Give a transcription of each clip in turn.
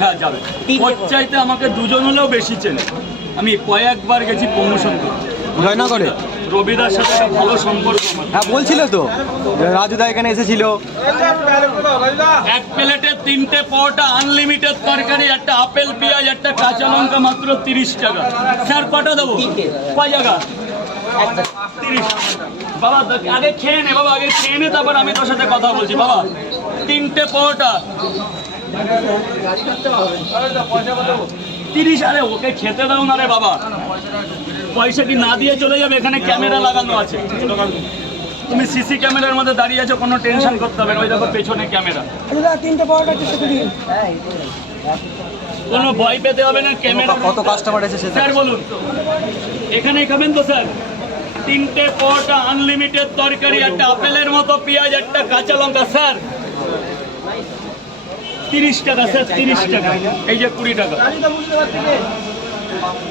হ্যাঁ যাবে। ওর চাইতে আমাকে দুজন হলেও বেশি চেনে। আমি কয়েকবার গেছি প্রমোশন করতে জয়নগরে। রবিদার সাথে একটা ভালো সম্পর্ক আমার। হ্যাঁ বলছিল তো রাজুদা এখানে এসেছিল। এক প্লেটে 3টে পরোটা, আনলিমিটেড তরকারি, একটা আপেল পেঁয়াজ, একটা কাঁচা লঙ্কা, মাত্র 30 টাকা। স্যার কটা দেবো? কয় জায়গা? 30। বাবা আগে খেয়ে নে, বাবা আগে খেয়ে নে, তারপর আমি তোর সাথে কথা বলছি। বাবা 3টে পরোটা 30। আরে ওকে খেতে দাও না রে বাবা, পয়সা কি না দিয়ে চলে যাবে? এখানে ক্যামেরা লাগানো আছে, তুমি সিসি ক্যামেরার মধ্যে দাঁড়িয়ে আছো, কোনো টেনশন করতে হবে না। ওই দেখো পেছনে ক্যামেরা। 3টে পরোটা কোনো ভয় পেতে হবে না। ক্যামেরা কত কাস্টমার এসেছে স্যার বলুন, এখানে খাবেন তো স্যার? 3টে পরোটা, আনলিমিটেড তরকারি, একটা আপেলের মতো পেঁয়াজ, একটা কাঁচা লঙ্কা। স্যার 30 টাকা স্যার, 30 টাকা। এই যে 20 টাকা।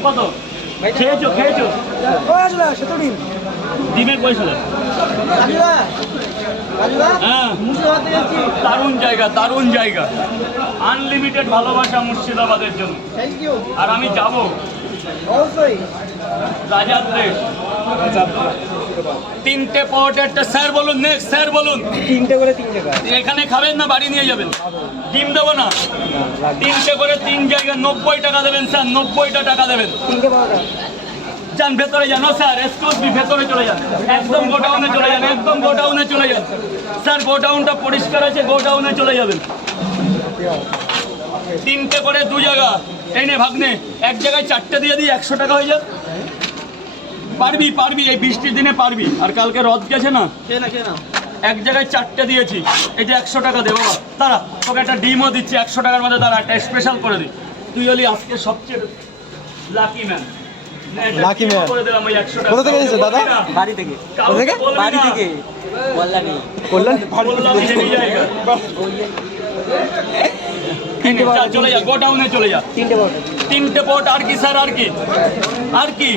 কত খেয়েছো? খেয়েছো ডিমের পয়সা? হ্যাঁ, দারুণ জায়গা, দারুণ জায়গা। আনলিমিটেড ভালোবাসা মুর্শিদাবাদের জন্য। আর আমি যাব রাজার দেশ। 3টে পরোটা একটা। স্যার বলুন নেক্সট, স্যার বলুন। 3টে করে 3 টাকা। এখানে খাবেন না বাড়ি নিয়ে যাবেন? ডিম দেবো না? 3টে করে 3 জায়গায় 90 টাকা দেবেন স্যার, 90টা টাকা দেবেন। 3টে পরোটা যান ভেতরে যান। স্যার এক্সকিউজ মি, ভেতরে চলে যান, একদম গোডাউনে চলে যান, একদম গোডাউনে চলে যান। স্যার গোডাউনটা পরিষ্কার আছে, গোডাউনে চলে যাবেন। 3টে করে 2 জায়গা। এই নে ভাগ্নে, এক জায়গায় 4টে দিয়ে দিই, 100 টাকা হয়ে যাবে। পারবি পারবি, এই বৃষ্টির দিনে পারবি। আর কালকে রথ গেছে না, এক জায়গায় 4টে দিয়েছি। এই যে 100 টাকা দেবো। দাঁড়া, তোকে একটা ডিমও দিচ্ছি 100 টাকার মধ্যে। দাঁড়া, একটা স্পেশাল করে দিই। তুই হলি আজকে সবচেয়ে লাকি ম্যান। Lucky man. কোথা থেকে এসেছো দাদা? বাড়ি থেকে। কোথা থেকে? বাড়ি থেকে। কল্যাণী। চলে যা, গোডাউনে চলে যা। 3টে পরোটা। আর কি স্যার? আর কি? আর কি?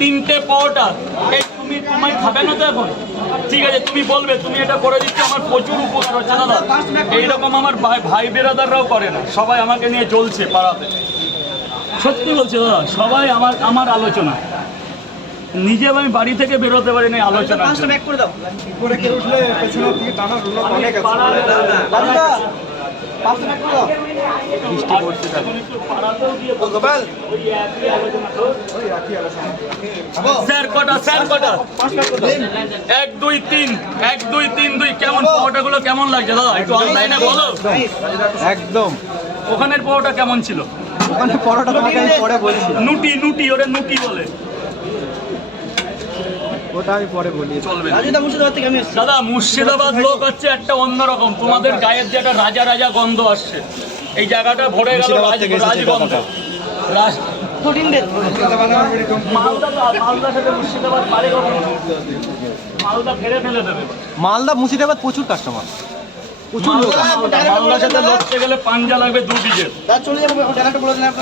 3টে পরোটা। এই তুমি তোমায় খাবে না তো এখন? ঠিক আছে, তুমি বলবে, তুমি এটা করে দিচ্ছ, আমার প্রচুর উপকার হচ্ছে দাদা। এইরকম আমার ভাই বেরাদাররাও করে না, সবাই আমাকে নিয়ে চলছে পাড়াতে। সত্যি বলছি দাদা, সবাই আমার আলোচনা। নিজে আমি বাড়ি থেকে বেরোতে পারি না আলোচনা। স্যার কটা? স্যার কটা? 1 2 3 1 2 3 2। কেমন পরোটাগুলো কেমন লাগছে দাদা? একটু অনলাইনে বলো। একদম। ওখানের পরোটা কেমন ছিল? ওখানে পরোটা তোমাকে আমি পরে বলছি। নুটি নুটি, ওরে নুটি বলে। ওটা আমি পরে বলি। চলবে দাদা, মুর্শিদাবাদ লোক হচ্ছে একটা অন্যরকম। তোমাদের গায়ের যে একটা রাজা রাজা গন্ধ আসছে, এই জায়গাটা ভরে গেল রাজগন্ধ। মালদার সাথে মুর্শিদাবাদ পারে কখন? মালদা ফেলে ফেলে দেবে। মালদা মুর্শিদাবাদ প্রচুর কাস্টমার, প্রচুর লোক। মালদার সাথে লড়তে গেলে পাঞ্জা লাগবে 2 ডিজেল।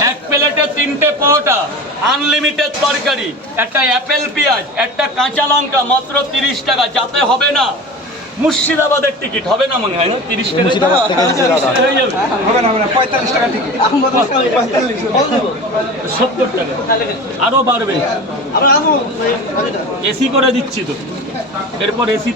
1 প্লেটে 3টে পরোটা, আনলিমিটেড তরকারি, একটা অ্যাপেল পেঁয়াজ, একটা কাঁচা লঙ্কা, মাত্র 30 টাকা। যাতে হবে না মুর্শিদাবাদের টিকিট হবে না মনে হয় না? 30 টাকা হয়ে যাবে। 45 টাকা টিকিট। 70 টাকা আরো বাড়বে। এসি করে দিচ্ছি তো, এরপর এসি